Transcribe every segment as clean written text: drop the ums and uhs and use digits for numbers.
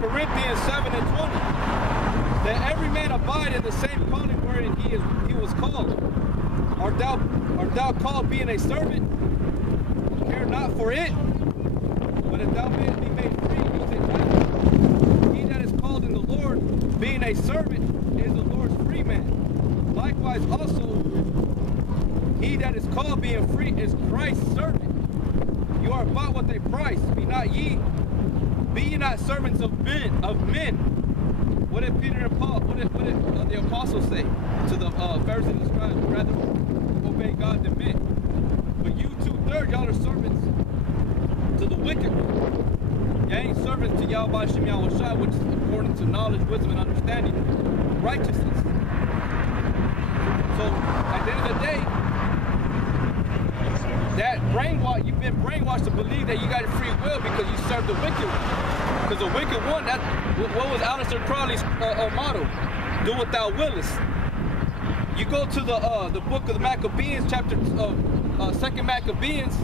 Corinthians 7 and 20. That every man abide in the same calling wherein he was called. Art thou called being a servant? Care not for it, but if thou mayest be made free, use it gladly. He that is called in the Lord, being a servant, is the Lord's free man. Likewise also, he that is called being free is Christ's servant. You are bought with a price. Be ye not servants of men. What did Peter and Paul, what did the apostles say to the Pharisees and scribes? Rather obey God than men. But you 2/3, y'all are servants to the wicked one. Y'all ain't servants to Yahweh Shem Yahushua, which is according to knowledge, wisdom, and understanding, righteousness. So at the end of the day, that you've been brainwashed to believe that you got a free will because you serve the wicked one. Because the wicked one, what was Aleister Crowley's motto? Do what thou willest. You go to the book of the Maccabees, chapter 2 Maccabees,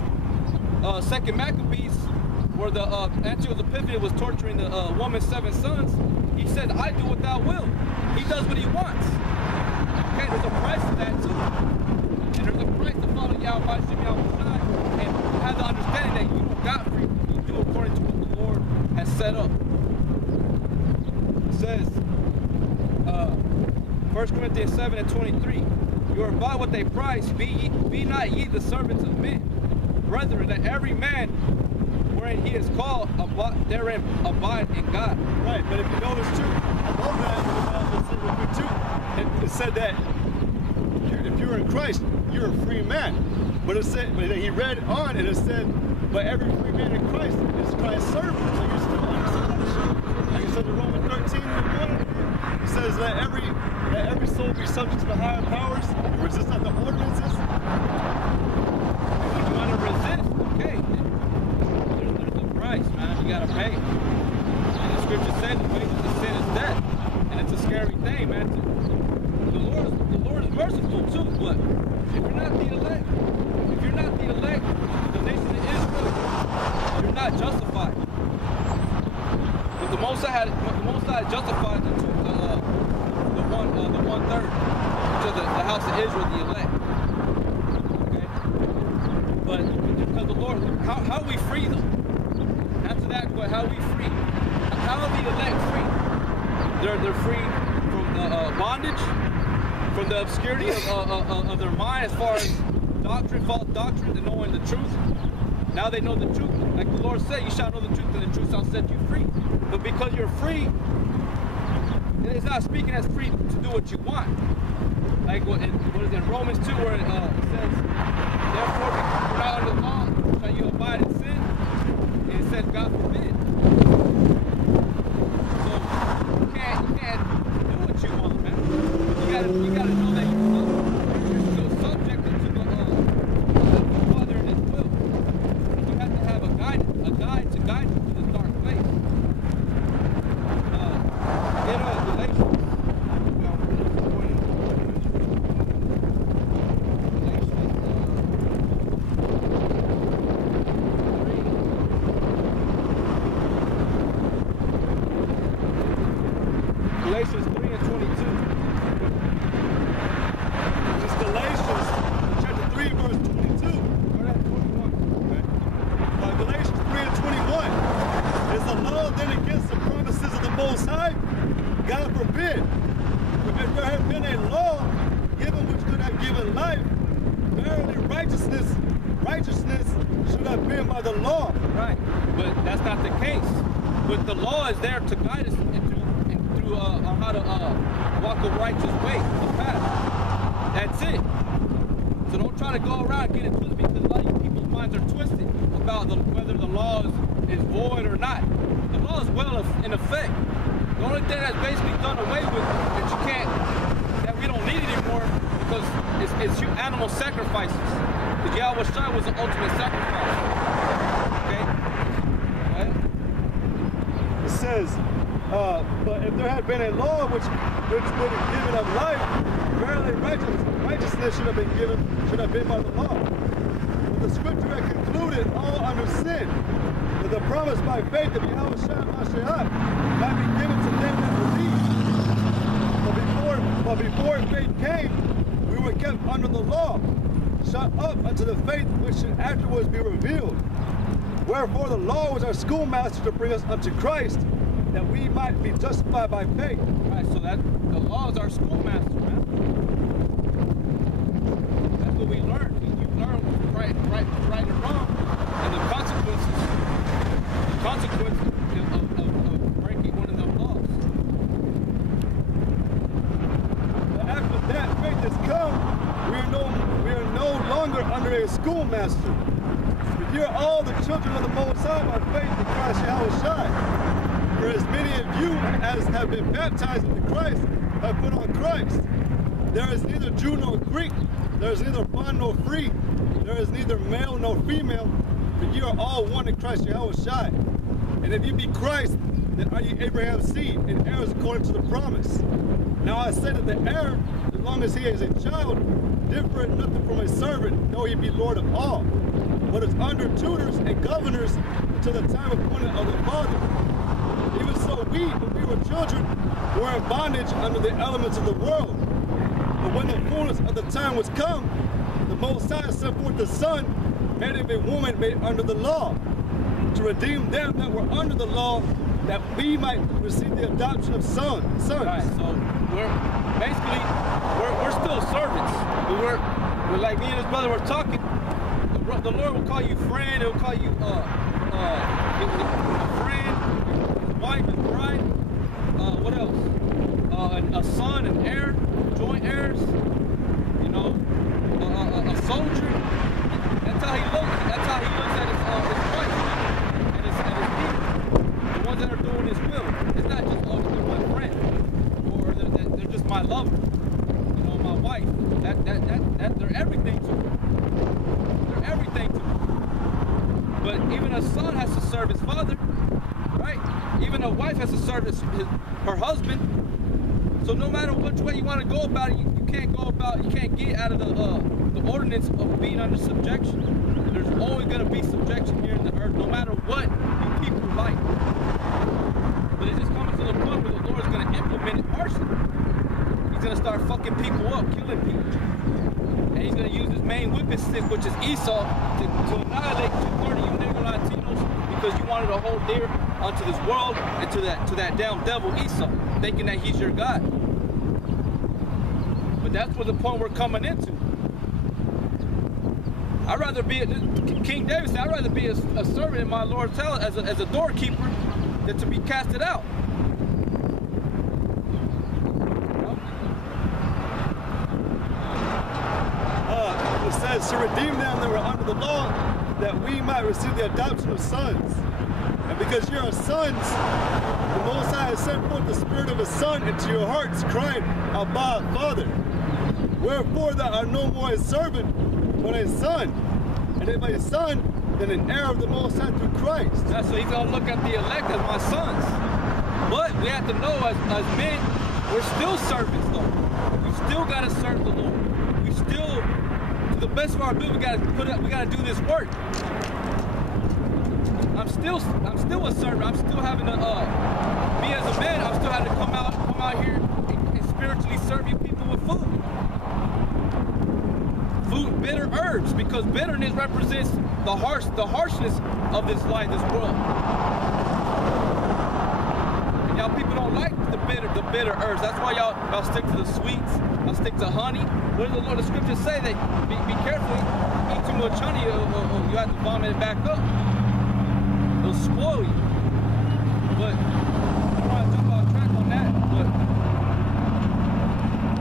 where the Antiochus Epiphanes was torturing the woman's 7 sons. He said, "I do what thou will." He does what he wants. Okay, there's a price to that too. And there's a price to follow Yahweh Shem Yahushua and have the understanding that you don't got free will. You do according to what the Lord has set up. It says, 1 Corinthians 7 and 23, you are bought with a price, be not ye the servants of men. Brethren, that every man wherein he is called, therein abide in God. Right, but if you notice too, above that, it said that if you're in Christ, you're a free man. But it said, but he read on and it said, but every free man in Christ is Christ's servant. So you're still under subjection. Like it said in Romans 13 and 1, it says that every soul be subject to the higher powers, resist not the ordinances. If you want to resist, okay, there's a price, man. You gotta pay. And the scripture says the wages of sin is death. And it's a scary thing, man. The Lord is merciful too, but if you're not the elect, the nation of Israel, you're not justified. But the Most High justified the 1/3 to the house of Israel, the elect. Okay? But because the Lord, how are we free though? After that, but how are we free? How are the elect free? They're free from the bondage, from the obscurity of their mind as far as doctrine, false doctrine, and knowing the truth. Now they know the truth. Like the Lord said, you shall know the truth, and the truth shall set you free. But because you're free, it's not speaking as free to do what you want. Like what is it in Romans 2 where it says, therefore, because you're not under the law, shall you abide in sin? And it says, God forbid. So you can't do what you want, man. You gotta know that you're still subject to the Father and His will. You have to have a guide to guide you to the dark place. Galatians 3 and 22. This is Galatians chapter 3 verse 22. Or that's 21. Okay. Galatians 3 and 21. Is the law then against the promises of the Most High? God forbid. If there had been a law given which could have given life, verily righteousness should have been by the law. Right, but that's not the case. But the law is there to guide us into on how to walk a righteous way, the path. That's it. So don't try to go around and get it twisted, because a lot of people's minds are twisted about whether the law is void or not. The law is well in effect. The only thing that's basically done away with that we don't need anymore, because it's animal sacrifices. Because Yahweh Shai was the ultimate sacrifice. Okay? Right? It says, but if there had been a law which would have given of life, verily righteousness should have been by the law. But the scripture had concluded all under sin, that the promise by faith that Yahushua Mashiach might be given to them that believe. But before faith came, we were kept under the law, shut up unto the faith which should afterwards be revealed. Wherefore the law was our schoolmaster to bring us unto Christ, that we might be justified by faith. Right, so that the law is our schoolmaster, man. That's what we learned. You learn right and wrong, and the consequences of breaking one of those laws. But after that faith has come, we are no longer under a schoolmaster. But ye are all the children of the Most High by faith in Christ Yahushua. For as many of you as have been baptized into Christ have put on Christ. There is neither Jew nor Greek, there is neither bond nor free, there is neither male nor female, but ye are all one in Christ Yahushua. And if you be Christ, then are ye Abraham's seed, and heirs according to the promise. Now I say that the heir, as long as he is a child, differeth nothing from a servant, though he be Lord of all, but is under tutors and governors until the time appointed of the Father. Even so we, when we were children, were in bondage under the elements of the world. But when the fullness of the time was come, the Most High sent forth the Son, made of a woman made under the law, to redeem them that were under the law, that we might receive the adoption of sons. Right, so we're still servants. We're like me and his brother were talking. The Lord will call you friend. He'll call you friend, wife, and bride. What else? A son, an heir, joint heirs. You know, a soldier. That's how he looks. That's how he looks at his wife and his people. The ones that are doing his will. It's not just they're my friend or they're just my lover. You know, my wife. That they're everything to me. They're everything to me. But even a son has to serve his father, right? Even a wife has to serve her husband. So no matter which way you want to go about it, you can't get out of the ordinance of being under subjection. There's always going to be subjection here in the earth, no matter what you people like. But it just comes to the point where the Lord's going to implement it harshly. He's going to start fucking people up, killing people. And he's going to use his main whipping stick, which is Esau, to annihilate 230 you nigger Latinos because you wanted to hold dear unto this world and to that damn devil Esau, thinking that he's your God. But that's what the point we're coming into. I'd rather be, King David said, I'd rather be a servant in my Lord's house as a doorkeeper than to be casted out. It says to redeem them that were under the law, that we might receive the adoption of sons. And because you are sons, the Most High has sent forth the Spirit of His Son into your hearts, crying, Abba, Father. Wherefore thou art no more a servant, but a son. And if a son, then an heir of the Most High through Christ. Yeah, so he's going to look at the elect as my sons. But we have to know as men, we're still servants though. We still got to serve the Lord. We still, to the best of our ability, we got to do this work. I'm still a servant. I'm still having to, me as a man, I'm still having to come out here and spiritually serve you people with food. Food, bitter herbs, because bitterness represents the harshness of this life, this world. And y'all people don't like the bitter herbs. That's why y'all stick to the sweets. Y'all stick to honey. What does the Lord of Scripture say? That be careful. Eat too much honey, or you have to vomit it back up. It'll spoil you. But I don't want to jump off track on that. But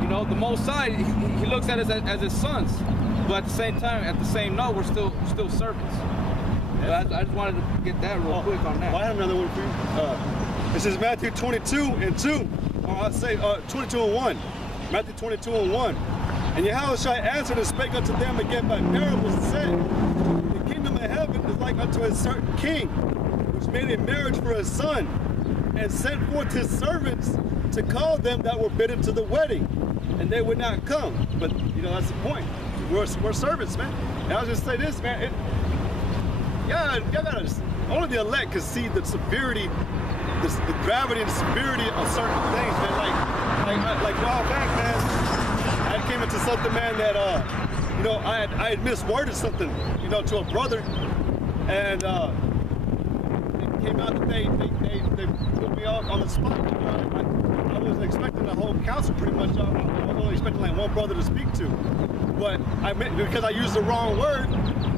you know, the Most High, he looks at us as his sons. But at the same time, at the same note, we're still servants. But I just wanted to get that real quick on that. Well, I have another one for you. This is Matthew 22:2. Or I'll say 22:1. Matthew 22:1. And Yahushua answered and spake unto them again by parables, and said, the kingdom of heaven is like unto a certain king, which made a marriage for his son, and sent forth his servants to call them that were bidden to the wedding, and they would not come. But you know, that's the point. We're servants, man. And I'll just say this, man. y'all gotta, only the elect can see the severity, the gravity and the severity of certain things, man. Like a while back, man, I came into something, man, that, you know, I had misworded something, you know, to a brother, and it came out that they put me off on the spot. You know, I wasn't expecting the whole council pretty much. I was only expecting like one brother to speak to, but because I used the wrong word,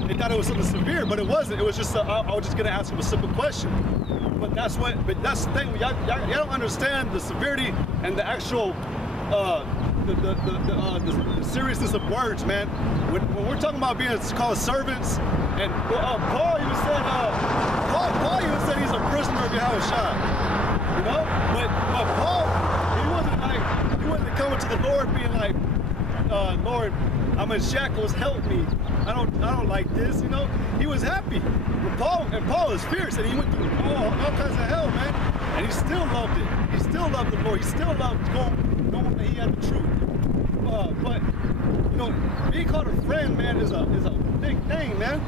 they thought it was something severe, but it wasn't. It was just I was just gonna ask him a simple question. But that's the thing. Y'all don't understand the severity and the actual the seriousness of words, man. When we're talking about being called servants, and Paul even said he's a prisoner of Yahushua, you know. But Paul, he wasn't coming to the Lord being like, Lord, I'm in shackles, help me. I don't like this, you know. He was happy. But Paul is fierce, and he went through all kinds of hell, man. And he still loved it. He still loved the Lord. He still loved knowing that he had the truth. But you know, being called a friend, man, is a big thing, man.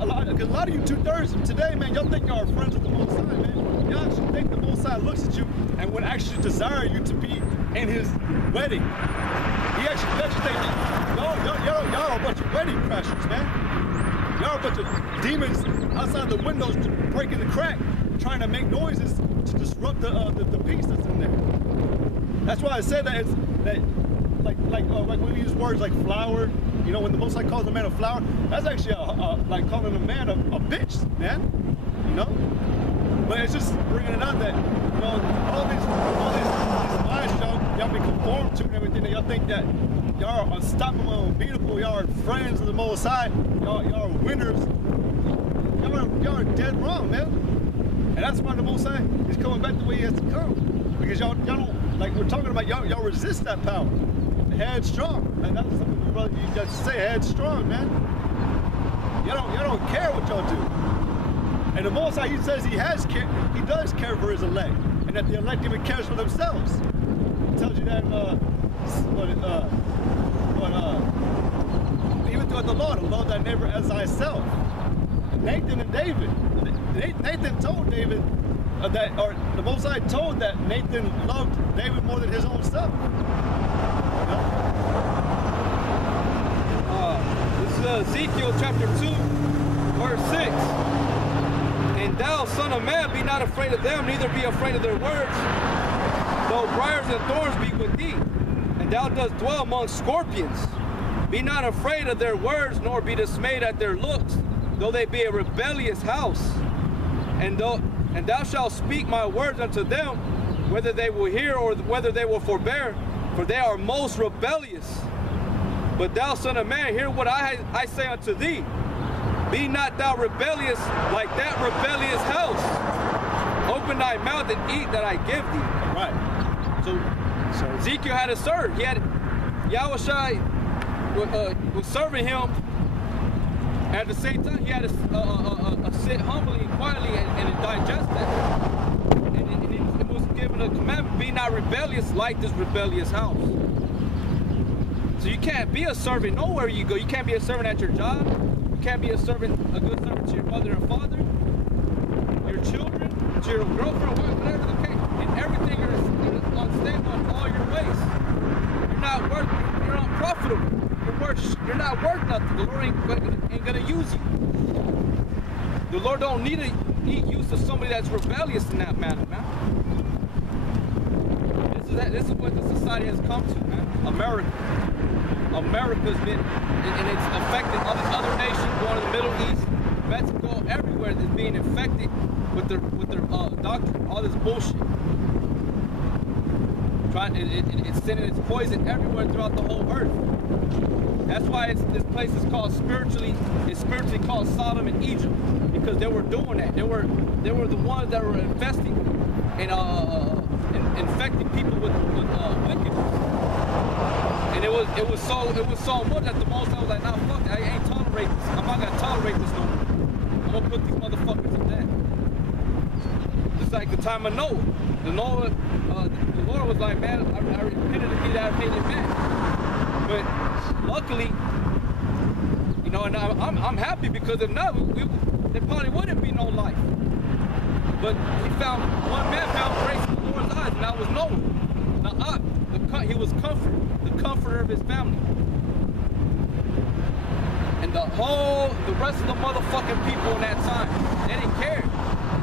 A lot of you 2/3 of today, man, y'all think y'all are friends with the Most High, man. Y'all actually think the Most High looks at you and would actually desire you to be in his wedding. He actually think y'all are a bunch of wedding crashers, man. Y'all are a bunch of demons outside the windows breaking the crack, trying to make noises to disrupt the peace that's in there. That's why I said that like when we use words like flower, you know, when the Most High calls a man a flower, that's actually like calling a man a bitch, man. You know? But it's just bringing it out that, you know, all these minds y'all be conformed to and everything, that y'all think that y'all are unstoppable, unbeatable, y'all are friends of the Most High, y'all are winners. Y'all are dead wrong, man. And that's why the Most High is coming back the way he has to come. Because y'all don't, like we're talking about, y'all resist that power. Headstrong. And that's something you got to say, headstrong, man. Y'all don't care what y'all do. And the Most High, he says he does care for his elect, and that the elect even cares for themselves. He tells you that even throughout the law, to love thy neighbor as thyself. Nathan and David. Nathan told David or the Most High told that Nathan loved David more than his own self. You know? This is Ezekiel chapter 2, verse 6. And thou, son of man, be not afraid of them, neither be afraid of their words, though briars and thorns be with thee, and thou dost dwell among scorpions. Be not afraid of their words, nor be dismayed at their looks, though they be a rebellious house. And thou shalt speak my words unto them, whether they will hear or whether they will forbear, for they are most rebellious. But thou, son of man, hear what I say unto thee. Be not thou rebellious like that rebellious house. Open thy mouth and eat that I give thee. All right. So Ezekiel had to serve. Yahushua was serving him. At the same time, he had to sit humbly and quietly and digest that. And it was given a commandment, be not rebellious like this rebellious house. So you can't be a servant nowhere you go. You can't be a servant at your job. You can't be a good servant to your mother and father, your children, to your girlfriend, whatever the case. In everything you're unstable in all your ways. You're not profitable. You're not worth nothing. The Lord ain't gonna use you. The Lord don't need use of somebody that's rebellious in that manner, man. This is what the society has come to, man. America's been, and it's affecting other nations, going to the Middle East, Mexico, everywhere that's being infected with their doctrine, all this bullshit. It's sending its poison everywhere throughout the whole earth. That's why this place is called spiritually called Sodom and Egypt, because they were doing that. They were the ones that were infesting and infecting people with wickedness. And it was so much that the Most High was like, nah, fuck it, I ain't tolerate this. I'm not gonna tolerate this no more. I'm gonna put these motherfuckers to death. Just like the time of Noah. The Lord was like, man, I repented to be that hated man. But luckily, You know, and I'm happy because if not, there probably wouldn't be no life. But one man found grace in the Lord's eyes, and that was Noah. Now, he was the comforter of his family. And the rest of the motherfucking people in that time, they didn't care.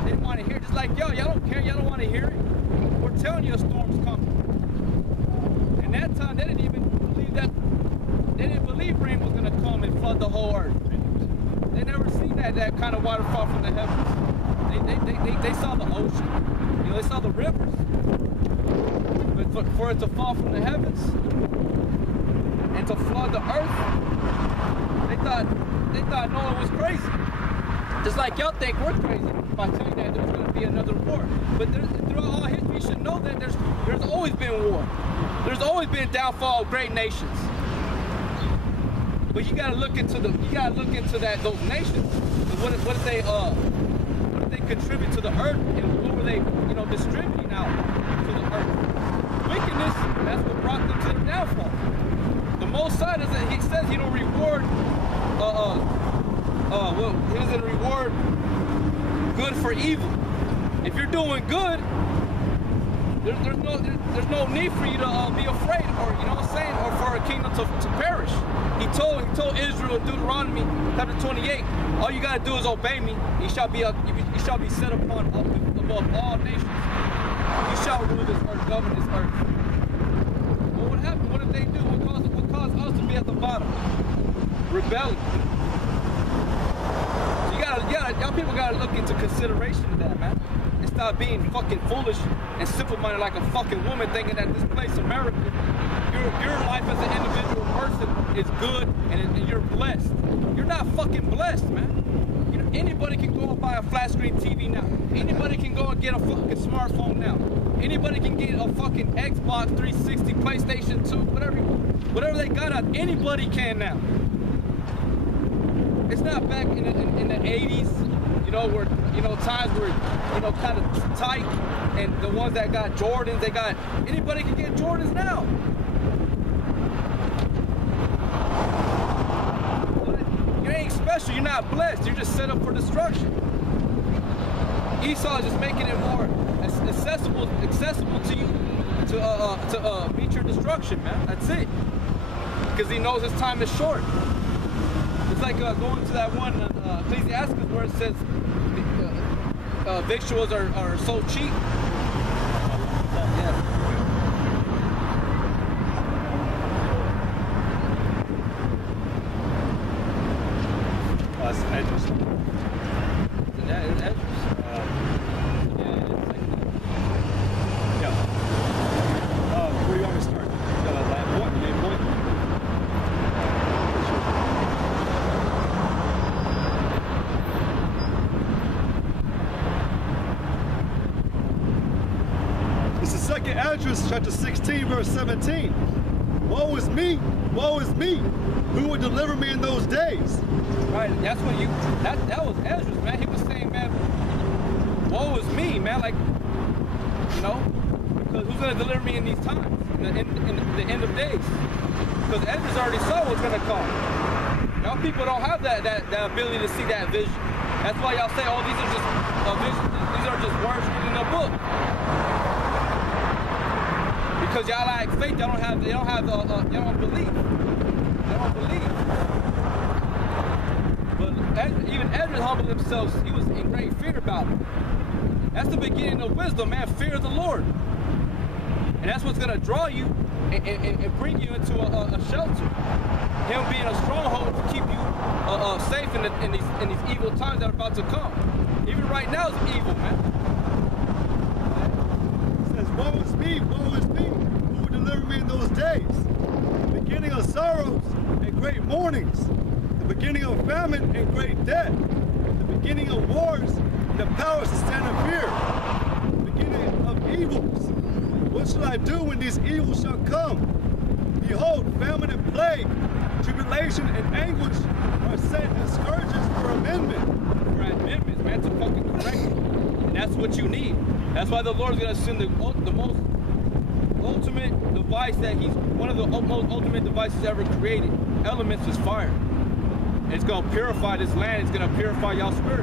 They didn't want to hear it. Just like, yo, y'all don't care, y'all don't want to hear it. We're telling you a storm's coming. And that time, they didn't believe rain was going to come and flood the whole earth. They never seen that kind of waterfall from the heavens. They saw the ocean. You know, they saw the rivers. But for it to fall from the heavens and to flood the earth, they thought Noah was crazy. Just like y'all think we're crazy by telling that there's going to be another war. But throughout all history, you should know that there's always been war. There's always been downfall of great nations. But you gotta look into those nations. What did they contribute to the earth, and what were they, distributing out to the earth? Wickedness, that's what brought them to their downfall. The Most High he says he don't reward he doesn't reward good for evil. If you're doing good, there's no need for you to be afraid, or or for a kingdom to perish. He told Israel in Deuteronomy chapter 28, all you gotta do is obey me. You shall be set upon above all nations. You shall rule this earth, govern this earth. Well, what happened? What did they do? What caused us to be at the bottom? Rebellion. So y'all people gotta look into consideration of that, man. And stop being fucking foolish and simple-minded like a fucking woman, thinking that this place, America, your life as an individual person is good and you're blessed. You're not fucking blessed, man. Anybody can go and buy a flat screen TV now. Anybody can go and get a fucking smartphone now. Anybody can get a fucking Xbox 360, PlayStation 2, whatever they got out. Anybody can now. It's not back in the 80s, where times were kind of tight, and the ones that got Jordans, anybody can get Jordans now. You ain't special, you're not blessed, you're just set up for destruction. Esau is just making it more accessible to you to meet your destruction, man. That's it. Because he knows his time is short. It's like going to that one Ecclesiastes where it says victuals are so cheap. Yeah. That's interesting. Yeah, it's interesting. Where do you want me to start? The main point? It's the second address, chapter 16, verse 17. Woe is me, who will deliver me in those days? Right, that's when that was Ezra, man. He was saying, man, woe is me, man, like, because who's going to deliver me in these times, in the end of days? Because Ezra's already saw what's going to come. Y'all people don't have that ability to see that vision. That's why y'all say, oh, these are just visions, these are just words written in a book. Because y'all lack faith, y'all don't believe. They don't believe. But even Ezra humbled himself. He was in great fear about it. That's the beginning of wisdom, man. Fear of the Lord. And that's what's gonna draw you and bring you into a shelter. Him being a stronghold to keep you safe in these evil times that are about to come. Even right now it's evil, man. It says, woe is me, who will deliver me in those days? The beginning of sorrows and great mournings. The beginning of famine and great death. The beginning of wars and the powers to stand in fear. The beginning of evils. What shall I do when these evils shall come? Behold, famine and plague, tribulation and anguish are set as scourges for amendment. For amendments, man, to fucking correct it. And that's what you need. That's why the Lord's gonna send the most ultimate device one of the most ultimate devices ever created. Elements is fire. It's gonna purify this land. It's gonna purify y'all spirit.